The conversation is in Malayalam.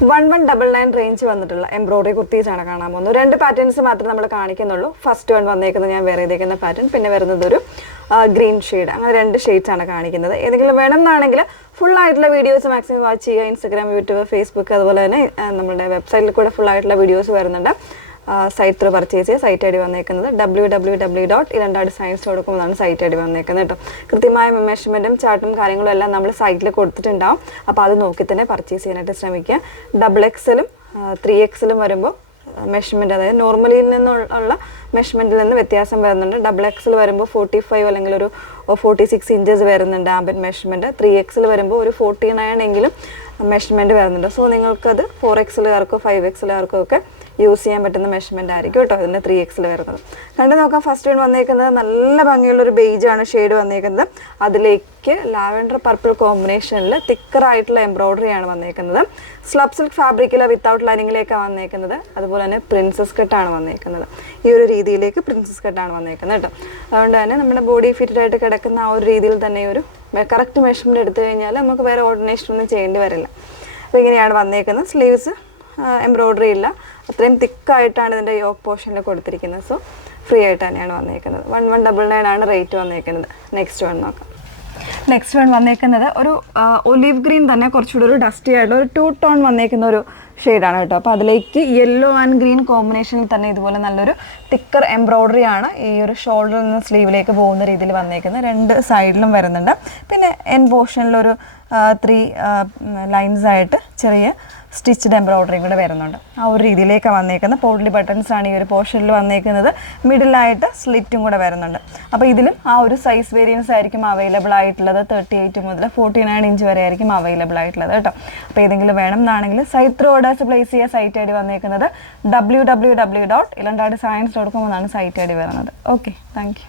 1199 റേഞ്ച് വന്നിട്ടുള്ള എംബ്രോയിഡറി കുർത്തീസ് ആണ് കാണാൻ പോകുന്നത്. 2 പാറ്റേൺസ് മാത്രമേ നമ്മൾ കാണിക്കുന്നുള്ളൂ. ഫസ്റ്റ് വൺ വന്നേക്കുന്നത് ഞാൻ വേറെ ചെയ്തേക്കുന്ന പാറ്റേൺ, പിന്നെ വരുന്നത് ഒരു ഗ്രീൻ ഷെയ്ഡ്. അങ്ങനെ 2 ഷെയ്ഡ്സ് ആണ് കാണിക്കുന്നത്. ഏതെങ്കിലും വേണം എന്നാണെങ്കിൽ ഫുൾ ആയിട്ടുള്ള വീഡിയോസ് മാക്സിമം വാച്ച് ചെയ്യുക. ഇൻസ്റ്റാഗ്രാം, യൂട്യൂബ്, ഫേസ്ബുക്ക്, അതുപോലെ തന്നെ നമ്മുടെ വെബ്സൈറ്റിൽ കൂടെ ഫുൾ ആയിട്ടുള്ള വീഡിയോസ് വരുന്നുണ്ട്. സൈറ്റ് ത്രൂ പർച്ചേസ് ചെയ്യുക. സൈറ്റ് ഐ ഡി വന്നേക്കുന്നത് www.ilandadesigns.com എന്നാണ് സൈറ്റ് ഐ ഡി വന്നേക്കുന്നത് കേട്ടോ. കൃത്യമായ മെഷർമെൻറ്റും ചാർട്ടും കാര്യങ്ങളും എല്ലാം നമ്മൾ സൈറ്റിൽ കൊടുത്തിട്ടുണ്ടാവും. അപ്പോൾ അത് നോക്കി തന്നെ പർച്ചേസ് ചെയ്യാനായിട്ട് ശ്രമിക്കുക. XXLും 3XLും വരുമ്പോൾ മെഷർമെൻറ്റ്, അതായത് നോർമലിയിൽ നിന്നുള്ള മെഷർമെൻറ്റിൽ നിന്ന് വ്യത്യാസം വരുന്നുണ്ട്. XXL വരുമ്പോൾ 45 അല്ലെങ്കിൽ ഒരു 46 ഇഞ്ചസ് വരുന്നുണ്ട് ആംബിറ്റ് മെഷർമെൻറ്റ്. 3XL വരുമ്പോൾ ഒരു 49 എങ്കിലും മെഷർമെൻറ്റ് വരുന്നുണ്ട്. സോ നിങ്ങൾക്കത് 4XLകാർക്കോ 5XLകാർക്കോ ഒക്കെ യൂസ് ചെയ്യാൻ പറ്റുന്ന മെഷർമെൻ്റ് ആയിരിക്കും കേട്ടോ ഇതിൻ്റെ 3XL വരുന്നത്. കണ്ടു നോക്കാം. ഫസ്റ്റ് വൺ വന്നേക്കുന്നത് നല്ല ഭംഗിയുള്ളൊരു ബെയ്ജാണ് ഷെയ്ഡ് വന്നേക്കുന്നത്. അതിലേക്ക് ലാവൻഡർ പർപ്പിൾ കോമ്പിനേഷനിൽ തിക്കറായിട്ടുള്ള എംബ്രോയിഡറി ആണ് വന്നേക്കുന്നത്. സ്ലബ് സിൽക്ക് ഫാബ്രിക്കിൽ വിത്തൗട്ട് ലൈനിങ്ങിലേക്കാണ് വന്നേക്കുന്നത്. അതുപോലെ തന്നെ പ്രിൻസസ് കട്ടാണ് വന്നേക്കുന്നത്. ഈ ഒരു രീതിയിലേക്ക് പ്രിൻസസ് കട്ടാണ് വന്നേക്കുന്നത് കേട്ടോ. അതുകൊണ്ട് തന്നെ നമ്മുടെ ബോഡി ഫിറ്റഡ് ആയിട്ട് കിടക്കുന്ന ആ ഒരു രീതിയിൽ തന്നെ ഒരു കറക്റ്റ് മെഷർമെൻറ്റ് എടുത്തു കഴിഞ്ഞാൽ നമുക്ക് വേറെ ഓർഡിനേഷൻ ഒന്നും ചെയ്യേണ്ടി വരില്ല. അപ്പോൾ ഇങ്ങനെയാണ് വന്നേക്കുന്നത്. സ്ലീവ്സ് എംബ്രോയിഡറി ഇല്ല, അത്രയും തിക്കായിട്ടാണ് ഇതിൻ്റെ യോക്ക് പോർഷനിൽ കൊടുത്തിരിക്കുന്നത്. സോ ഫ്രീ ആയിട്ട് തന്നെയാണ് വന്നേക്കുന്നത്. 1199 ആണ് റേറ്റ് വന്നേക്കുന്നത്. നെക്സ്റ്റ് വൺ നോക്കാം. നെക്സ്റ്റ് വൺ വന്നേക്കുന്നത് ഒരു ഒലീവ് ഗ്രീൻ തന്നെ, കുറച്ചുകൂടി ഒരു ഡസ്റ്റി ആയിട്ടുള്ള ഒരു 2 ടോൺ വന്നേക്കുന്ന ഒരു ഷെയ്ഡാണ് കേട്ടോ. അപ്പോൾ അതിലേക്ക് യെല്ലോ ആൻഡ് ഗ്രീൻ കോമ്പിനേഷനിൽ തന്നെ ഇതുപോലെ നല്ലൊരു തിക്കർ എംബ്രോയിഡറി ആണ് ഈ ഒരു ഷോൾഡറിൽ നിന്ന് സ്ലീവിലേക്ക് പോകുന്ന രീതിയിൽ വന്നേക്കുന്നത്. 2 സൈഡിലും വരുന്നുണ്ട്. പിന്നെ എൻ പോർഷനിലൊരു 3 ലൈൻസ് ആയിട്ട് ചെറിയ സ്റ്റിച്ച്ഡ് എംബ്രോയിഡറി കൂടെ വരുന്നുണ്ട്. ആ ഒരു രീതിയിലേക്കാണ് വന്നേക്കുന്നത്. പോട്ട്ലി ബട്ടൺസ് ആണ് ഈ ഒരു പോർഷനിൽ വന്നേക്കുന്നത്. മിഡിലായിട്ട് സ്ലിറ്റും കൂടെ വരുന്നുണ്ട്. അപ്പോൾ ഇതിലും ആ ഒരു സൈസ് വേരിയൻസ് ആയിരിക്കും അവൈലബിൾ ആയിട്ടുള്ളത്. 38 മുതൽ 49 ഇഞ്ച് വരെ ആയിരിക്കും അവൈലബിൾ ആയിട്ടുള്ളത് കേട്ടോ. അപ്പോൾ ഏതെങ്കിലും വേണം എന്നാണെങ്കിൽ സൈറ്റ് ത്രൂ ഓർഡേഴ്സ് പ്ലേസ് ചെയ്യുക. സൈറ്റ് ഐ ഡി വന്നേക്കുന്നത് www.ilandadesigns.com എന്നാണ് സൈറ്റ് ഐ ഡി വരുന്നത്. Okay, thank you.